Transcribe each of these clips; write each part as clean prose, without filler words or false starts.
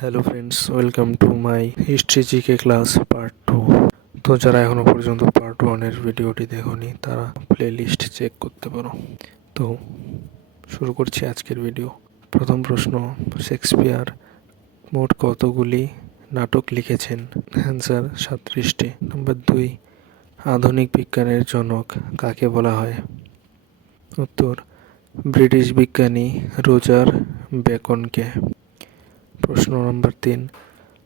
Hello friends, welcome to my history GK class part 2। তো যারা এখনও পর্যন্ত পার্ট 1-এর ভিডিওটি দেখোনি তারা প্লে লিস্ট চেক করতে পারো। তো শুরু করছি আজকের ভিডিও। প্রথম প্রশ্ন, শেক্সপিয়ার মোট কতগুলি নাটক লিখেছেন? অ্যান্সার 37টি। নাম্বার 2, আধুনিক বিজ্ঞানের জনক কাকে বলা হয়? উত্তর, ব্রিটিশ বিজ্ঞানী রোজার বেকনকে। প্রশ্ন নাম্বার 3,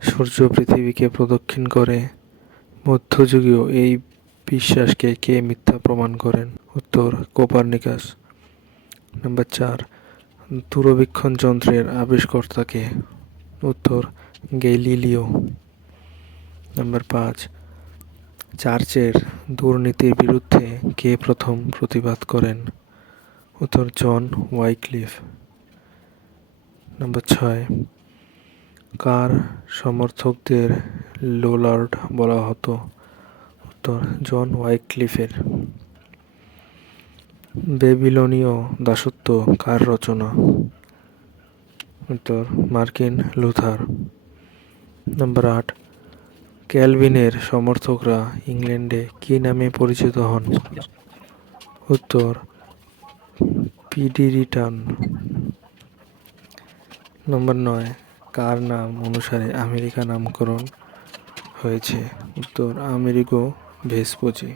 সূর্য পৃথিবীকে প্রদক্ষিণ করে মধ্যযুগীয় এই বিশ্বাসকে কে মিথ্যা প্রমাণ করেন? উত্তর, কোপার্নিকাস। নাম্বার 4, দূরবীক্ষণ যন্ত্রের আবিষ্কর্তা কে? উত্তর, গ্যালিলিও। নাম্বার 5, চার্চের দুর্নীতির বিরুদ্ধে কে প্রথম প্রতিবাদ করেন? উত্তর, জন ওয়াইক্লিফ। নাম্বার 6, কার সমর্থকদের লোলার্ড বলা হতো? উত্তর, জন ওয়াইক্লিফের। বেবিলনীয় দাসত্ব কার রচনা? উত্তর, মার্টিন লুথার। নাম্বার 8, ক্যালভিনের সমর্থকরা ইংল্যান্ডে কী নামে পরিচিত হন? উত্তর, পিউরিটান। নম্বর 9, কার নাম অনুসারে আমেরিকা নামকরণ হয়েছে? উত্তর, আমেরিগো ভেসপুচি।